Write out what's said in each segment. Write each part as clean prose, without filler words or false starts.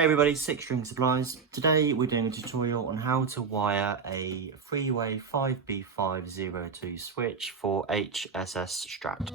Hey everybody, Six String Supplies. Today we're doing a tutorial on how to wire a three-way 5B502 switch for HSS Strat.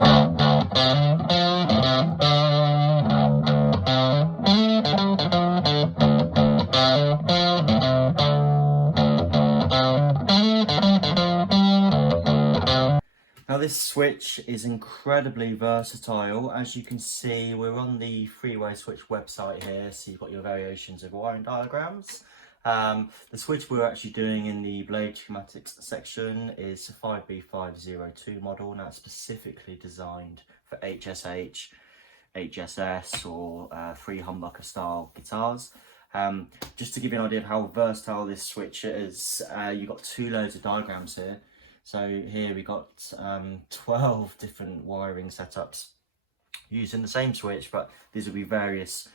Now this switch is incredibly versatile. As you can see, we're on the three-way switch website here, so you've got your variations of wiring diagrams. The switch we're actually doing in the blade schematics section is a 5B502 model. Now it's specifically designed for HSH, HSS or free humbucker style guitars. Just to give you an idea of how versatile this switch is, you've got two loads of diagrams here. So here we got 12 different wiring setups using the same switch, but these will be various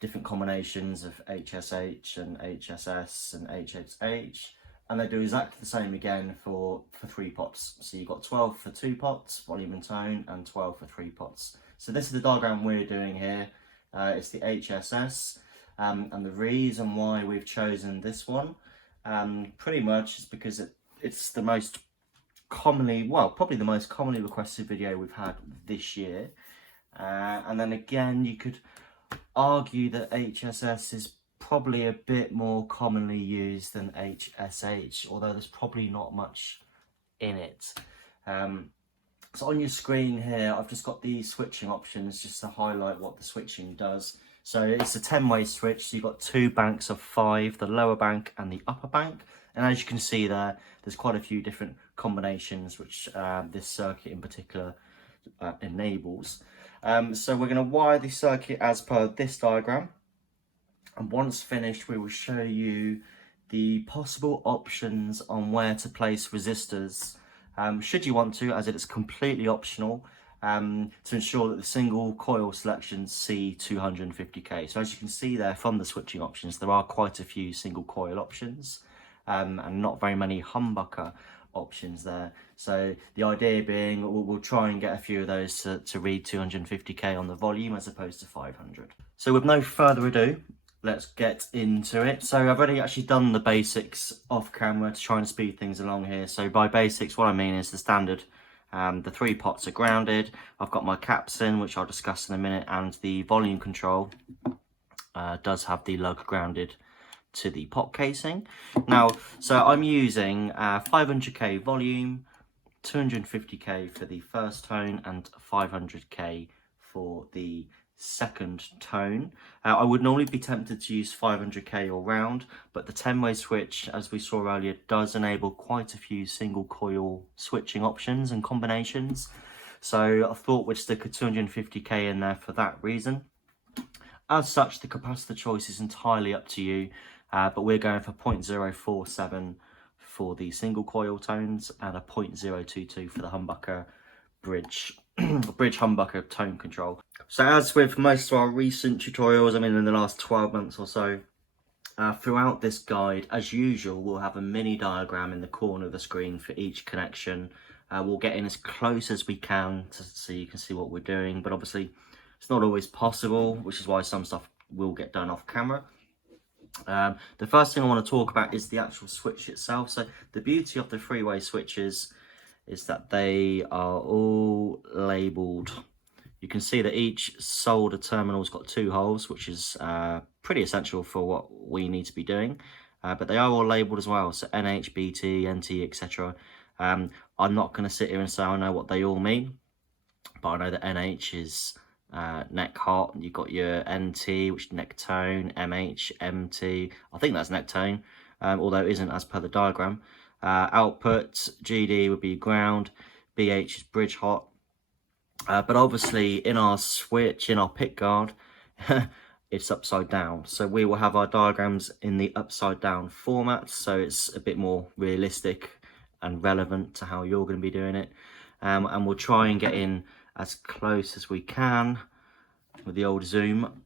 different combinations of HSH and HSS and HSH, and they do exactly the same again for 3 pots. So you've got 12 for 2 pots, volume and tone, and 12 for 3 pots. So this is the diagram we're doing here. It's the HSS, and the reason why we've chosen this one pretty much is because it's the most commonly, well, probably the most commonly requested video we've had this year. And then again, you could argue that HSS is probably a bit more commonly used than HSH, although there's probably not much in it. So on your screen here, I've just got the switching options just to highlight what the switching does. So it's a 10-way switch, so you've got 2 banks of 5, the lower bank and the upper bank. And as you can see there's quite a few different combinations which this circuit in particular enables. So we're going to wire the circuit as per this diagram. And once finished, we will show you the possible options on where to place resistors, should you want to, as it is completely optional, to ensure that the single coil selections C250K. So as you can see there from the switching options, there are quite a few single coil options. And not very many humbucker options there. So the idea being we'll try and get a few of those to read 250K on the volume as opposed to 500. So with no further ado, let's get into it. So I've already actually done the basics off camera to try and speed things along here. So by basics, what I mean is the standard. The 3 pots are grounded. I've got my caps in, which I'll discuss in a minute, and the volume control does have the lug grounded to the pot casing. Now, so I'm using 500K volume, 250K for the first tone, and 500K for the second tone. I would normally be tempted to use 500K all round, but the 10-way switch, as we saw earlier, does enable quite a few single coil switching options and combinations. So I thought we'd stick a 250K in there for that reason. As such, the capacitor choice is entirely up to you. But we're going for 0.047 for the single coil tones and a 0.022 for the humbucker bridge humbucker tone control. So as with most of our recent tutorials, I mean in the last 12 months or so, throughout this guide, as usual, we'll have a mini diagram in the corner of the screen for each connection. We'll get in as close as we can so you can see what we're doing, but obviously it's not always possible, which is why some stuff will get done off camera. The first thing I want to talk about is the actual switch itself. So the beauty of the three-way switches is that they are all labelled. You can see that each solder terminal's got 2 holes, which is pretty essential for what we need to be doing. But they are all labelled as well, so NH, BT, NT, etc. I'm not going to sit here and say I know what they all mean, but I know that NH is neck hot. You've got your NT, which is neck tone, MH, MT, I think that's neck tone, although it isn't as per the diagram. Output, GD would be ground, BH is bridge hot. But obviously in our switch, in our pick guard, it's upside down. So we will have our diagrams in the upside down format, so it's a bit more realistic and relevant to how you're going to be doing it. And we'll try and get in as close as we can with the old zoom.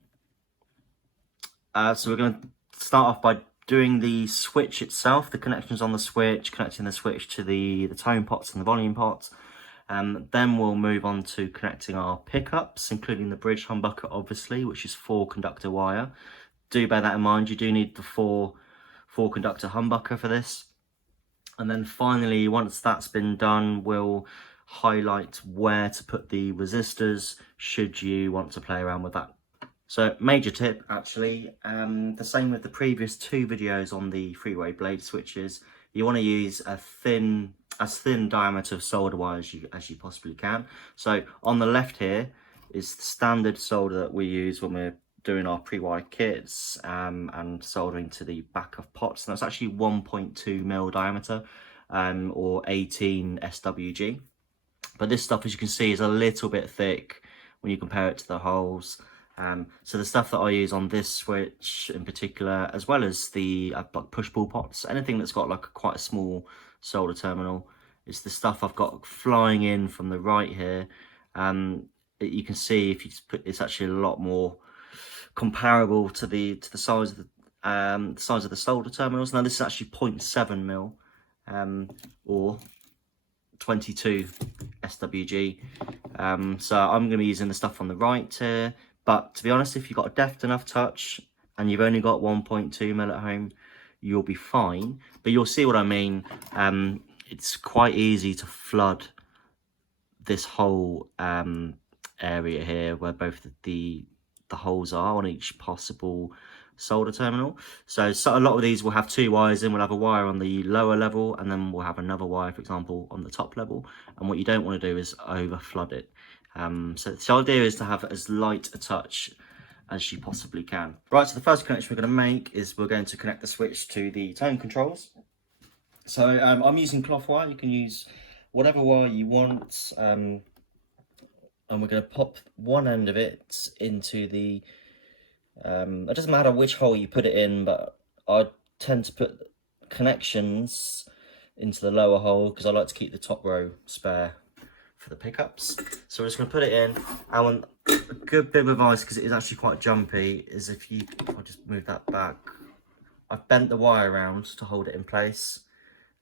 So we're going to start off by doing the switch itself, the connections on the switch, connecting the switch to the tone pots and the volume pots. Then we'll move on to connecting our pickups, including the bridge humbucker, obviously, which is 4 conductor wire. do bear that in mind. You do need the four conductor humbucker for this. And then finally, once that's been done, we'll highlight where to put the resistors should you want to play around with that. So major tip, actually, the same with the previous 2 videos on the three-way blade switches. You want to use as thin diameter of solder wire as you possibly can. So on the left here is the standard solder that we use when we're doing our pre-wired kits and soldering to the back of pots. And that's actually 1.2 mil diameter or 18 SWG. But this stuff, as you can see, is a little bit thick when you compare it to the holes. So the stuff that I use on this switch in particular, as well as the push-pull pots, anything that's got like quite a small solder terminal, is the stuff I've got flying in from the right here. You can see if you just put, it's actually a lot more comparable to the size of the solder terminals. Now this is actually 0.7 mil or 22 SWG. So I'm going to be using the stuff on the right here. But to be honest, if you've got a deft enough touch and you've only got 1.2 mil at home, you'll be fine. But you'll see what I mean. It's quite easy to flood this whole area here where both the holes are on each possible solder terminal. So a lot of these will have 2 wires in. We'll have a wire on the lower level and then we'll have another wire, for example, on the top level. And what you don't want to do is over flood it. So the idea is to have as light a touch as you possibly can. Right, so the first connection we're going to make is we're going to connect the switch to the tone controls. So I'm using cloth wire. You can use whatever wire you want. And we're going to pop one end of it into the, it doesn't matter which hole you put it in, but I tend to put connections into the lower hole because I like to keep the top row spare for the pickups. So we're just going to put it in. And a good bit of advice, because it is actually quite jumpy, is I'll just move that back. I've bent the wire around to hold it in place,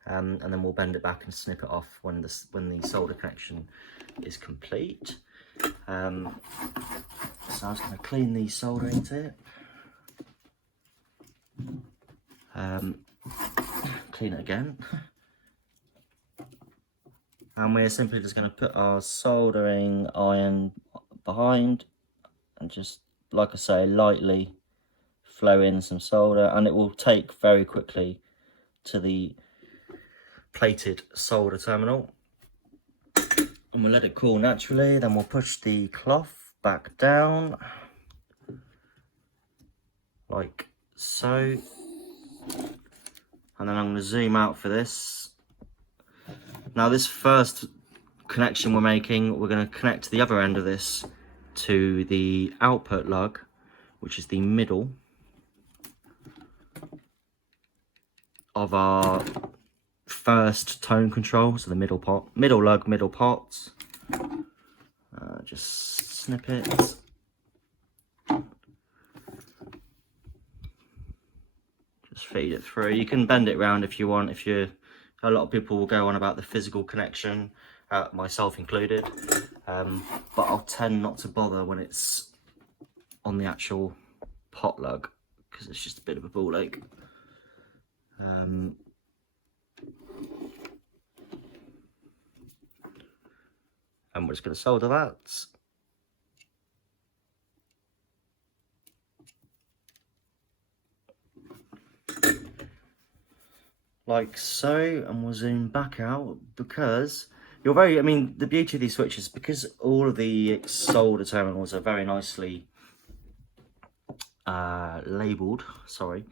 and then we'll bend it back and snip it off when the solder connection is complete. So I'm just going to clean the soldering tip. Clean it again. And we're simply just going to put our soldering iron behind and just, like I say, lightly flow in some solder, and it will take very quickly to the plated solder terminal. And we'll let it cool naturally, then we'll push the cloth back down, like so. And then I'm going to zoom out for this. Now this first connection we're making, we're going to connect the other end of this to the output lug, which is the middle of our first tone control, so the middle lug, middle pot. Just snip it. Just feed it through. You can bend it round if you want. A lot of people will go on about the physical connection, myself included, but I'll tend not to bother when it's on the actual pot lug because it's just a bit of a ball ache. And we're just going to solder that. Like so, and we'll zoom back out because the beauty of these switches, because all of the solder terminals are very nicely labelled, sorry.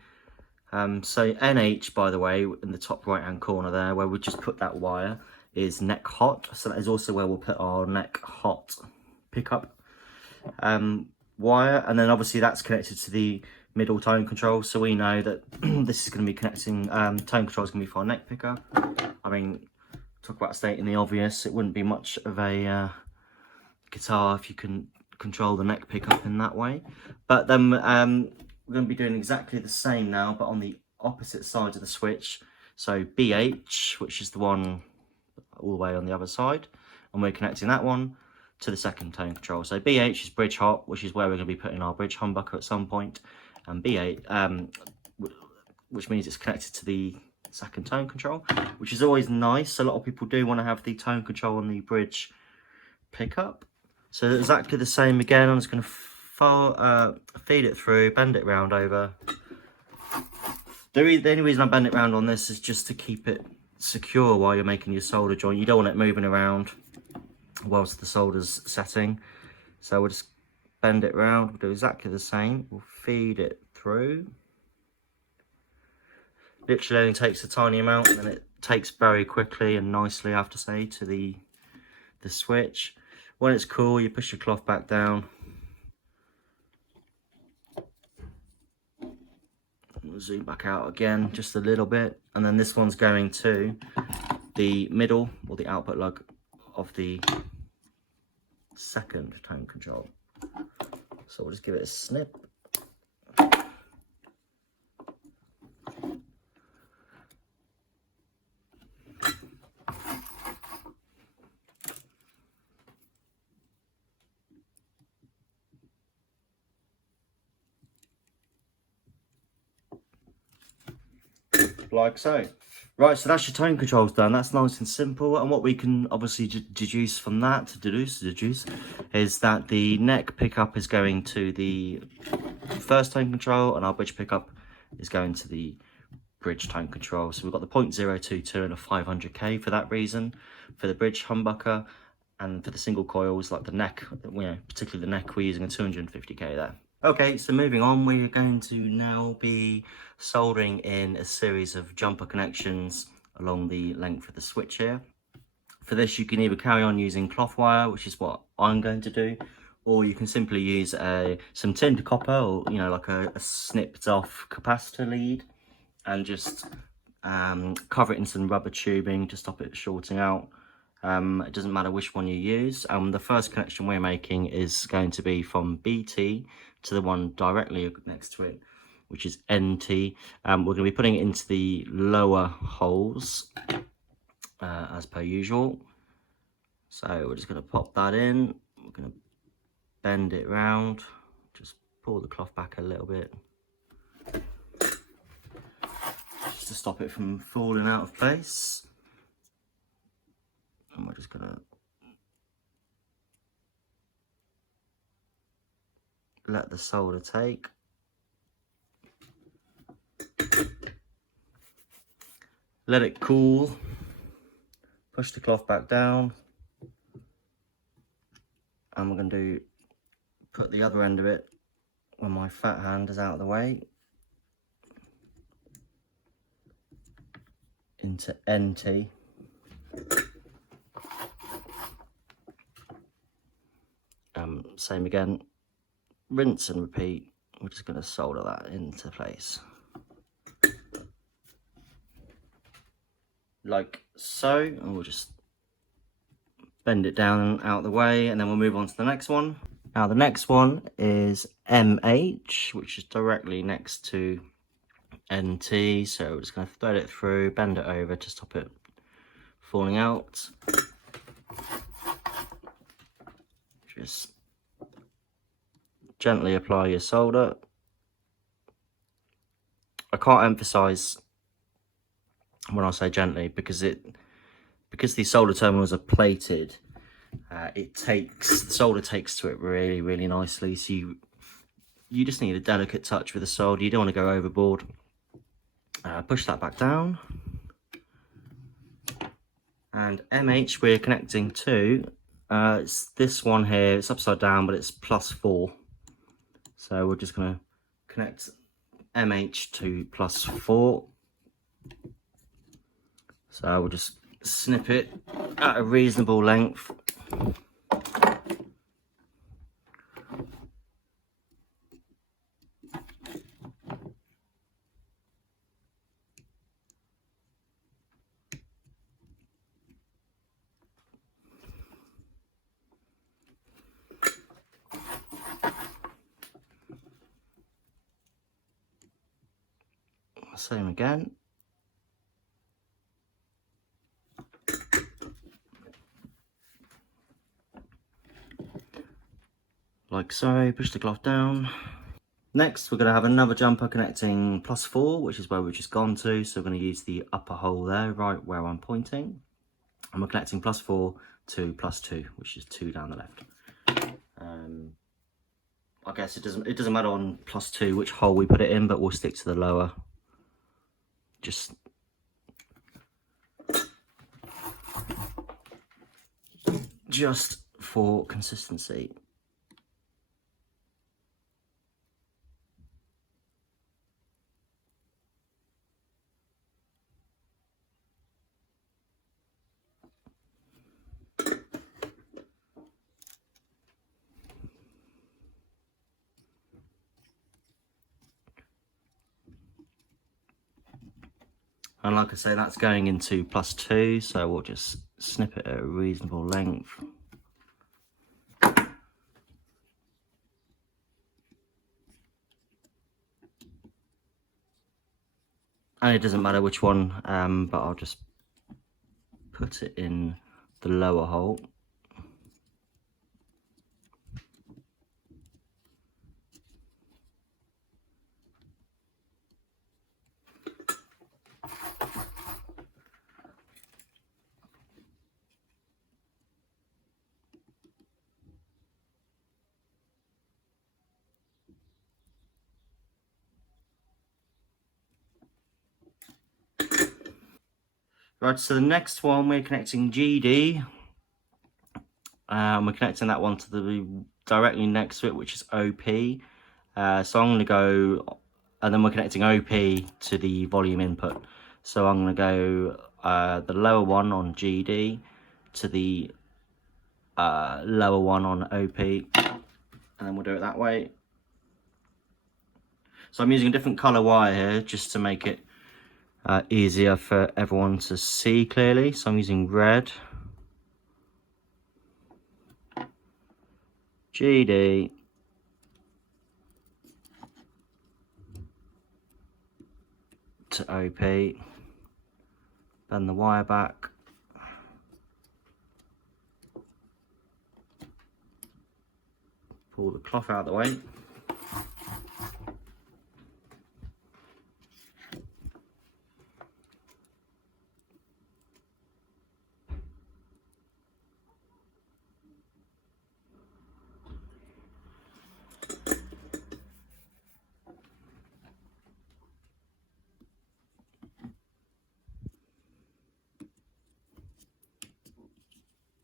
So NH, by the way, in the top right hand corner there, where we just put that wire, is neck hot. So that is also where we'll put our neck hot pickup wire, and then obviously that's connected to the middle tone control, so we know that this is going to be connecting, tone control is going to be for our neck picker. I mean, talk about stating the obvious, it wouldn't be much of a guitar if you can control the neck pickup in that way. But then we're going to be doing exactly the same now, but on the opposite side of the switch. So BH, which is the one all the way on the other side, and we're connecting that one to the second tone control. So BH is bridge hot, which is where we're going to be putting our bridge humbucker at some point. and B8, which means it's connected to the second tone control, which is always nice. A lot of people do want to have the tone control on the bridge pickup. So exactly the same again. I'm just going to feed it through, bend it round over. The only reason I bend it round on this is just to keep it secure while you're making your solder joint. You don't want it moving around whilst the solder's setting. So we'll just bend it round. We'll do exactly the same. We'll feed it through. Literally only takes a tiny amount, and then it takes very quickly and nicely, I have to say, to the switch. When it's cool, you push your cloth back down. We'll zoom back out again just a little bit, and then this one's going to the middle or the output lug of the second tone control. So we'll just give it a snip. Like so. Right, so that's your tone controls done. That's nice and simple. And what we can obviously deduce from that, deduce, is that the neck pickup is going to the first tone control, and our bridge pickup is going to the bridge tone control. So we've got the 0.022 and a 500k for that reason, for the bridge humbucker, and for the single coils, like the neck, particularly the neck, we're using a 250k there. Okay, so moving on, we're going to now be soldering in a series of jumper connections along the length of the switch here. For this, you can either carry on using cloth wire, which is what I'm going to do, or you can simply use some tinned copper, or like a snipped off capacitor lead, and just cover it in some rubber tubing to stop it shorting out. It doesn't matter which one you use. The first connection we're making is going to be from BT to the one directly next to it, which is NT. We're going to be putting it into the lower holes as per usual. So we're just going to pop that in. We're going to bend it round, just pull the cloth back a little bit, just to stop it from falling out of place. And we're just going to let the solder take. Let it cool. Push the cloth back down. And we're going to put the other end of it, when my fat hand is out of the way, into NT. Same again, rinse and repeat. We're just going to solder that into place. Like so, and we'll just bend it down and out of the way, and then we'll move on to the next one. Now the next one is MH, which is directly next to NT, so we're just going to thread it through, bend it over to stop it falling out. Just gently apply your solder. I can't emphasize when I say gently, because these solder terminals are plated, the solder takes to it really, really nicely. So you just need a delicate touch with the solder. You don't want to go overboard. Push that back down. And MH we're connecting to, it's this one here. It's upside down, but it's +4. So we're just going to connect MH to +4. So we'll just snip it at a reasonable length. Same again. Like so, push the cloth down. Next, we're going to have another jumper connecting +4, which is where we've just gone to. So we're going to use the upper hole there, right where I'm pointing. And we're connecting +4 to +2, which is 2 down the left. I guess it doesn't matter on +2 which hole we put it in, but we'll stick to the lower. Just for consistency. And like I say, that's going into +2, so we'll just snip it at a reasonable length. And it doesn't matter which one, but I'll just put it in the lower hole. Right, so the next one we're connecting GD. We're connecting that one to the directly next to it, which is OP. So I'm going to go, and then we're connecting OP to the volume input. So I'm going to go the lower one on GD to the lower one on OP, and then we'll do it that way. So I'm using a different color wire here just to make it easier for everyone to see clearly. So I'm using red, GD, to OP, bend the wire back, pull the cloth out of the way.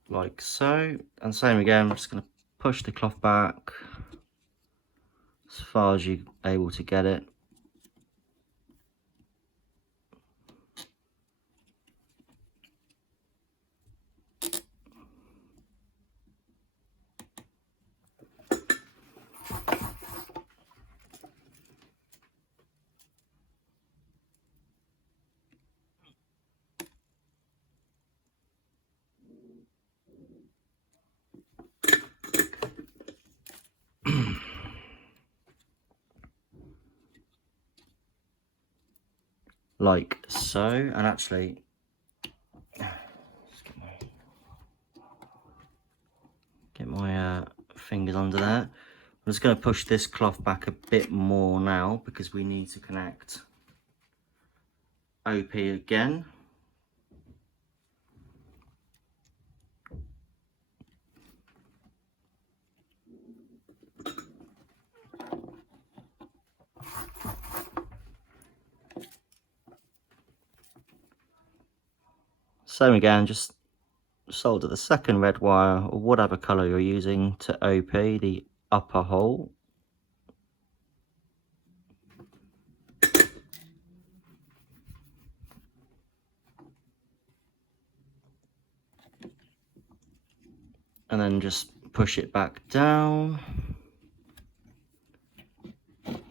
Like so, and same again, I'm just going to push the cloth back as far as you're able to get it. Like so, and actually just get my fingers under there. I'm just going to push this cloth back a bit more now because we need to connect OP again. Same again, just solder the second red wire or whatever color you're using to OP, the upper hole. And then just push it back down.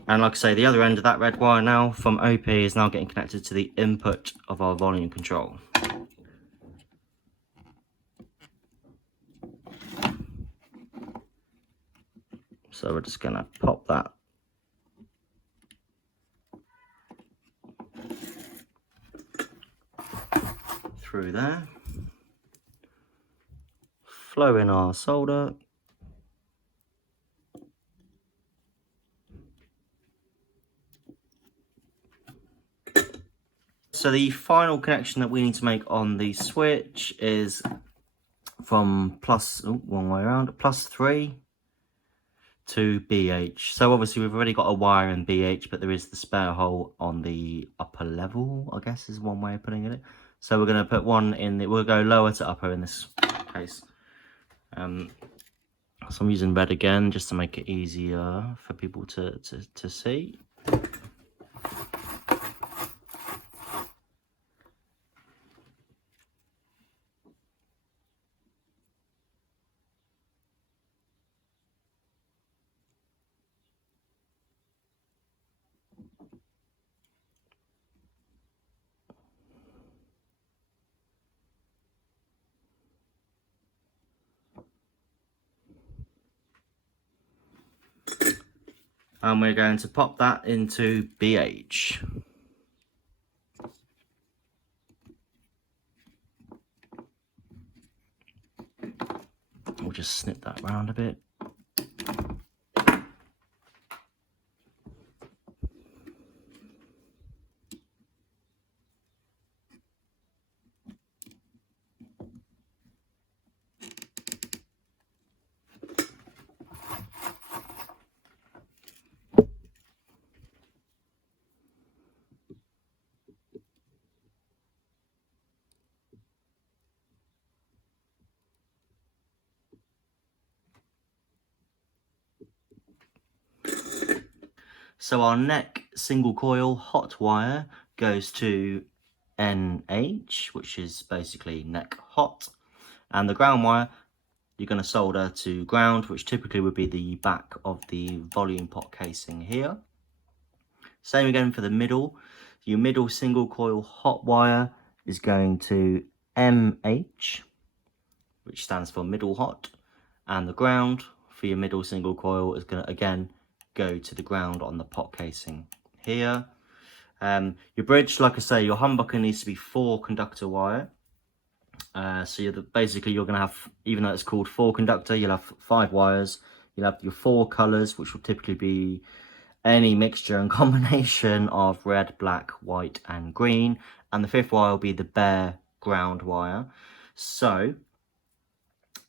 And like I say, the other end of that red wire now from OP is now getting connected to the input of our volume control. So we're just going to pop that through there. Flow in our solder. So the final connection that we need to make on the switch is from wrong way around, +3 to BH. So obviously we've already got a wire in BH, but there is the spare hole on the upper level, I guess is one way of putting it. So we're going to put one in, we'll go lower to upper in this case. So I'm using red again just to make it easier for people to see. And we're going to pop that into BH. We'll just snip that round a bit. So our neck single coil hot wire goes to NH, which is basically neck hot, and the ground wire you're going to solder to ground, which typically would be the back of the volume pot casing here. Same again for the middle. Your middle single coil hot wire is going to MH, which stands for middle hot, and the ground for your middle single coil is going to again go to the ground on the pot casing here. Your bridge, like I say, your humbucker needs to be 4 conductor wire. So basically you're going to have, even though it's called 4 conductor, you'll have 5 wires. You'll have your 4 colors, which will typically be any mixture and combination of red, black, white and green, and the 5th wire will be the bare ground wire. So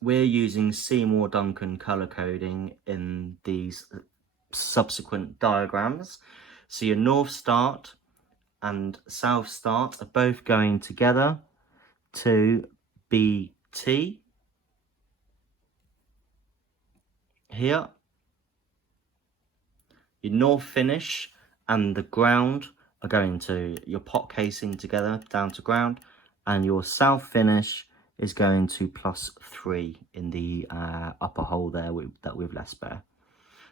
we're using Seymour Duncan color coding in these subsequent diagrams. So your north start and south start are both going together to BT here. Your north finish and the ground are going to your pot casing together down to ground, and your south finish is going to +3 in the upper hole there that we've left spare.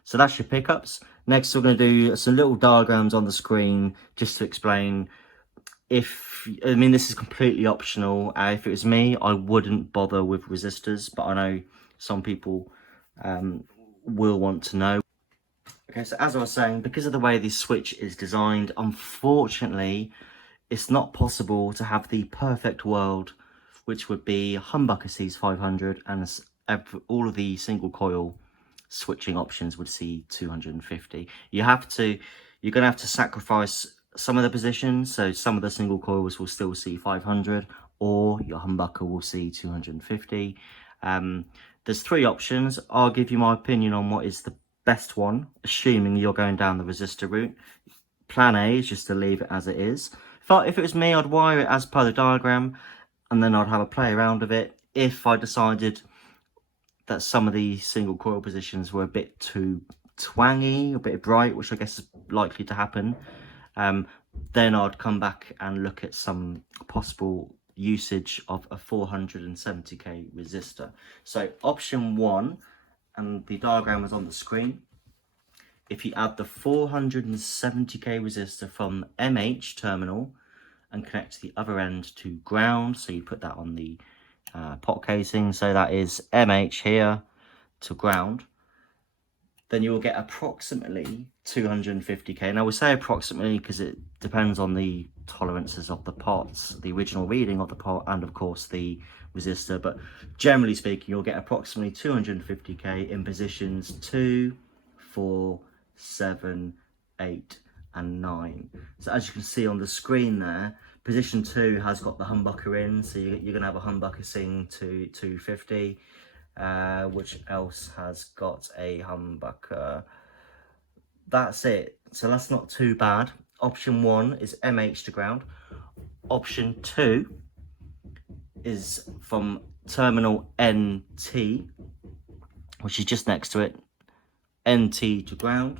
So that's your pickups. Next we're going to do some little diagrams on the screen just to explain. I mean, this is completely optional. If it was me, I wouldn't bother with resistors, but I know some people will want to know. Okay, so as I was saying, because of the way this switch is designed, unfortunately, it's not possible to have the perfect world, which would be humbucker sees 500 and all of the single coil switching options would see 250. You're going to have to sacrifice some of the positions, so some of the single coils will still see 500, or your humbucker will see 250. There's 3 options. I'll give you my opinion on what is the best one, assuming you're going down the resistor route. Plan A is just to leave it as it is. If it was me, I'd wire it as per the diagram, and then I'd have a play around with it. If I decided that some of the single coil positions were a bit too twangy, a bit bright, which I guess is likely to happen, then I'd come back and look at some possible usage of a 470k resistor. So option 1, and the diagram is on the screen. If you add the 470k resistor from MH terminal and connect the other end to ground, so you put that on the pot casing, so that is MH here to ground, then you will get approximately 250k. Now we say approximately because it depends on the tolerances of the pots, the original reading of the pot, and of course the resistor, but generally speaking you'll get approximately 250k in positions 2, 4, 7, 8 and 9. So as you can see on the screen there, Position 2 has got the humbucker in, so you're going to have a humbucker sing to 250. Which else has got a humbucker? That's it. So that's not too bad. Option 1 is MH to ground. Option 2 is from terminal NT, which is just next to it, NT to ground.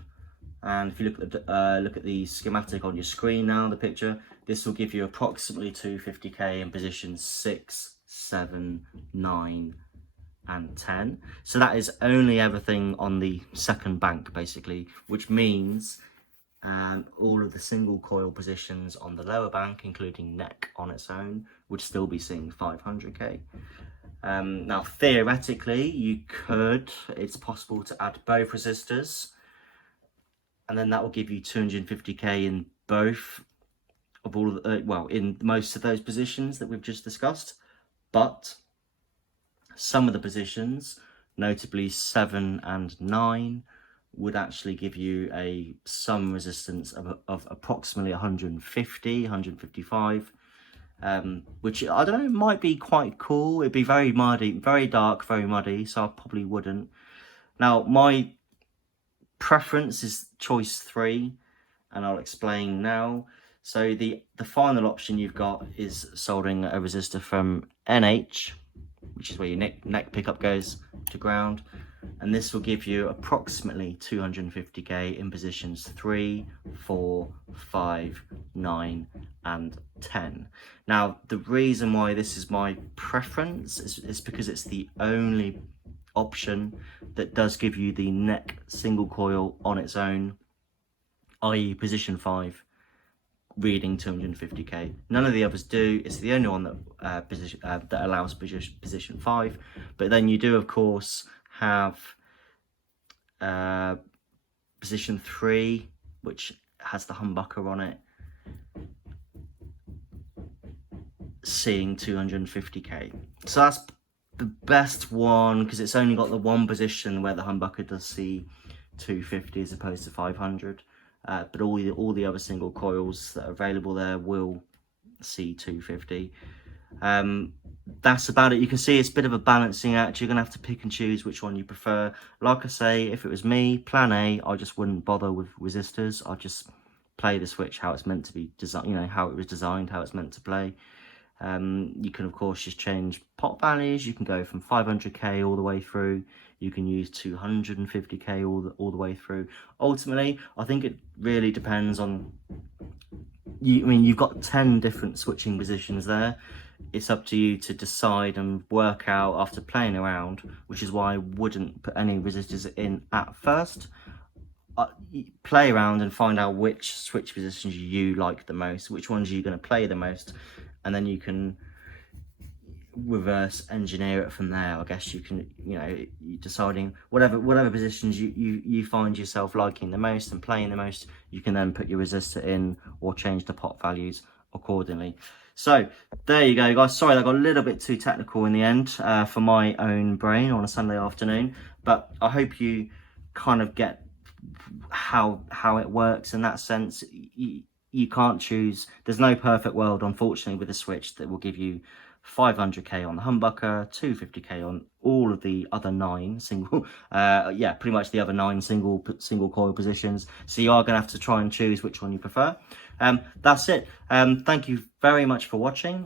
And if you look at the schematic on your screen now, the picture, this will give you approximately 250k in positions 6, 7, 9 and 10. So that is only everything on the second bank basically, which means all of the single coil positions on the lower bank, including neck on its own, would still be seeing 500k. Now theoretically it's possible to add both resistors, and then that will give you 250k in both of all of the, well, in most of those positions that we've just discussed. But some of the positions, notably 7 and 9, would actually give you some resistance of approximately 150, 155, which I don't know, might be quite cool. It'd be very muddy, very dark, very muddy, so I probably wouldn't. Now my preference is choice 3, and I'll explain now. So the final option you've got is soldering a resistor from NH, which is where your neck pickup goes, to ground, and this will give you approximately 250k in positions 3, 4, 5, 9 and 10. Now the reason why this is my preference is because it's the only option that does give you the neck single coil on its own, i.e. position 5, reading 250k. None of the others do. It's the only one that that allows position 5. But then you do of course have position 3, which has the humbucker on it, seeing 250k. So that's the best one because it's only got the one position where the humbucker does see 250 as opposed to 500. But all the other single coils that are available there will see 250. That's about it. You can see it's a bit of a balancing act. You're gonna have to pick and choose which one you prefer. Like I say, if it was me, plan A, I just wouldn't bother with resistors. I'd just play the switch how it's meant to be designed, you know, how it was designed, how it's meant to play. You can of course just change pot values. You can go from 500k all the way through. You can use 250k all the way through. Ultimately, I think it really depends on you. I mean, you've got 10 different switching positions there. It's up to you to decide and work out after playing around, which is why I wouldn't put any resistors in at first. Play around and find out which switch positions you like the most, which ones you're going to play the most, and then you can reverse engineer it from there. I guess you can, you know, deciding whatever positions you find yourself liking the most and playing the most, you can then put your resistor in or change the pot values accordingly. So there you go, guys. Sorry that got a little bit too technical in the end for my own brain on a Sunday afternoon, but I hope you kind of get how it works in that sense. You can't choose. There's no perfect world, unfortunately, with a switch that will give you 500k on the humbucker, 250k on all of the other 9 single, yeah, pretty much the other 9 single coil positions. So you are going to have to try and choose which one you prefer. That's it. Thank you very much for watching.